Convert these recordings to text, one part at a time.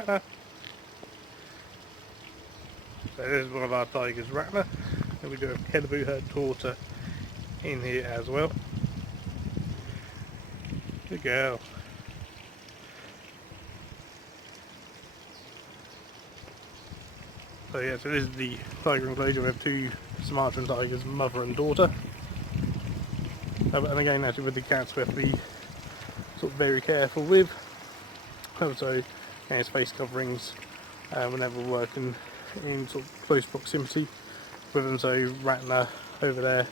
Ratner. So this is one of our tigers, Ratner. And we do have Keleboo herd torta in here as well. Good girl. So yeah, so this is the tiger enclosure. We have two Sumatran tigers, mother and daughter. And again, actually with the cats we have to be sort of very careful with. So face coverings whenever we're working in sort of close proximity with them. So Ratner over there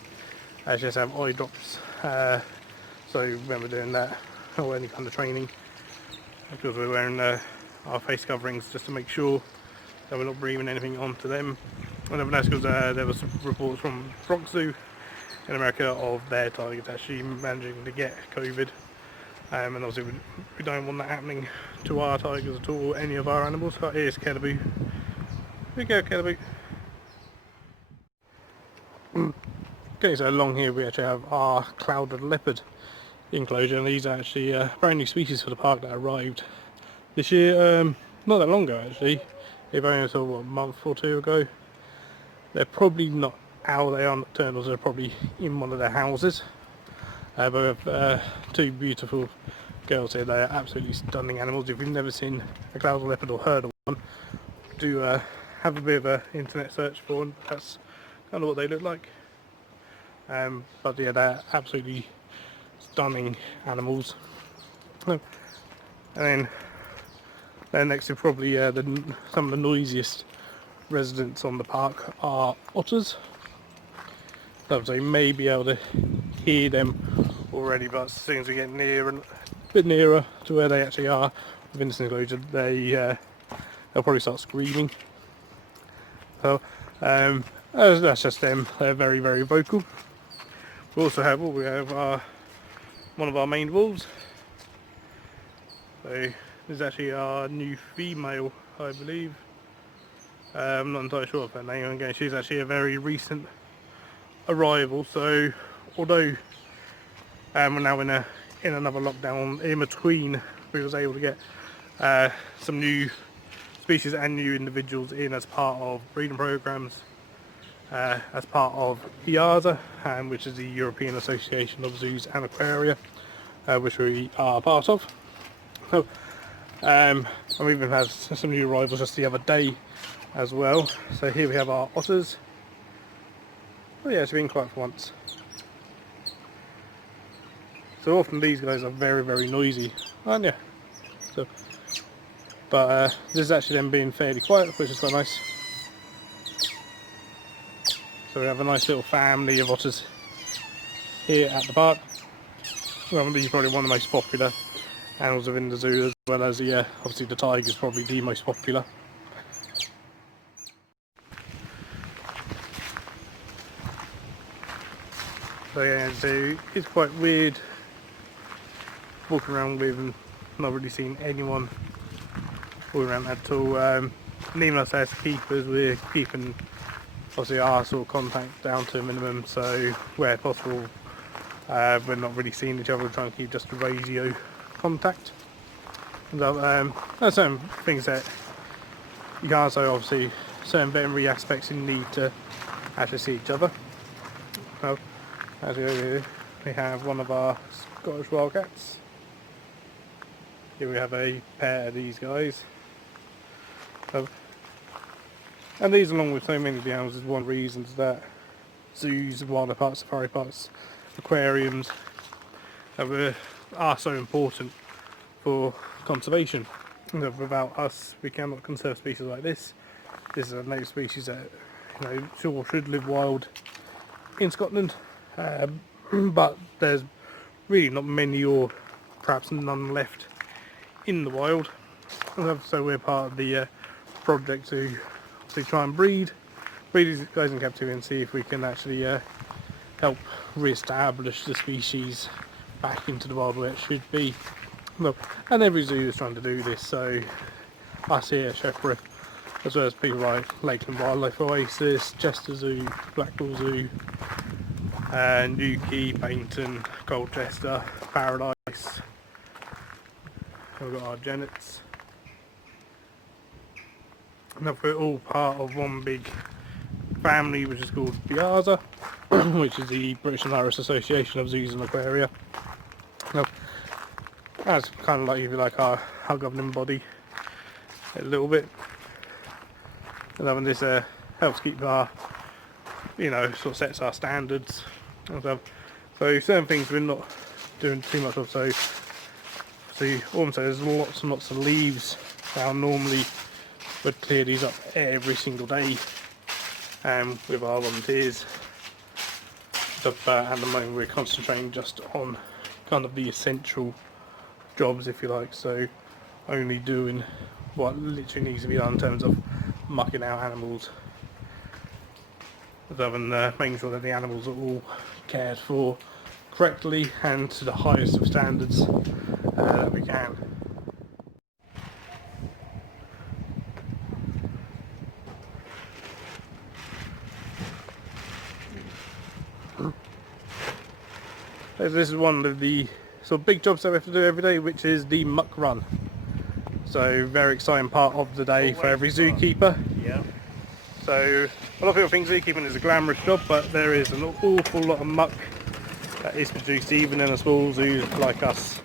actually has to have eye drops. So when we're doing that or any kind of training, because we're wearing our face coverings just to make sure that we're not breathing anything onto them. And that's because there were some reports from Bronx Zoo in America of their tigers actually managing to get COVID. And obviously we don't want that happening to our tigers at all, or any of our animals. Oh, here's Keleboo. Here you go, Keleboo. Okay, so along here we actually have our clouded leopard enclosure, and these are actually a brand new species for the park that arrived this year, not that long ago actually. They've only until what, a month or two ago. They're probably not out, they are nocturnals, they're probably in one of their houses. But we have two beautiful girls here. They are absolutely stunning animals. If you've never seen a clouded leopard or heard of one, do have a bit of an internet search for them. That's kind of what they look like. But yeah, they're absolutely stunning animals. And then next to probably some of the noisiest residents on the park are otters. So you may be able to hear them already, but as soon as we get near and a bit nearer to where they actually are within this enclosure, they'll probably start screaming. So that's just them. They're very, very vocal. We also have one of our main wolves. So this is actually our new female, I believe. I'm not entirely sure of her name. Again, she's actually a very recent arrival. So although we're now in another lockdown, in between we was able to get some new species and new individuals in as part of breeding programs, as part of IAZA, which is the European Association of Zoos and Aquaria, which we are part of. So, and we even had some new arrivals just the other day as well. So here we have our otters. Oh yeah, it's been quiet for once. So often these guys are very, very noisy, aren't you? So, but this is actually them being fairly quiet, which is quite nice. So we have a nice little family of otters here at the park. Well, these are probably one of the most popular animals within the zoo, as well as obviously the tiger is probably the most popular. So yeah, so it's quite weird walking around with and not really seeing anyone walking around at all. And even us as keepers, we're keeping obviously our sort of contact down to a minimum, so where possible we're not really seeing each other. We're trying to keep just a radio contact. So, there's certain things that you can't, so obviously certain veterinary aspects you need to actually see each other. Well, as we go here, we have one of our Scottish wildcats. Here we have a pair of these guys. And these, along with so many of the animals, is one of the reasons that zoos, wildlife parks, safari parks, aquariums are so important for conservation. Without us, we cannot conserve species like this. This is a native species that should live wild in Scotland, but there's really not many, or perhaps none, left in the wild. So we're part of the project to try and breed these guys in captivity and see if we can actually help re-establish the species back into the wild where it should be. Well, and every zoo is trying to do this, so us here at Shepreth, as well as people like Lakeland Wildlife Oasis, Chester Zoo, Blackpool Zoo, Newquay, Paynton, Colchester, Paradise. We've got our Genets. Now we're all part of one big family which is called BIAZA, which is the British and Irish Association of Zoos and Aquaria. Now, that's kind of like, if you like, our governing body a little bit. And then this helps keep our, you know, sort of sets our standards and stuff. So certain things we're not doing too much of. So also there's lots and lots of leaves. Now normally we'd clear these up every single day with our volunteers. But at the moment we're concentrating just on kind of the essential jobs, if you like. So only doing what literally needs to be done in terms of mucking out animals, other than making sure that the animals are all cared for correctly and to the highest of standards that we can. So this is one of the sort of big jobs that we have to do every day, which is the muck run. So very exciting part of the day for every zookeeper. Yeah. So a lot of people think zookeeping is a glamorous job, but there is an awful lot of muck that is produced even in a small zoo like us.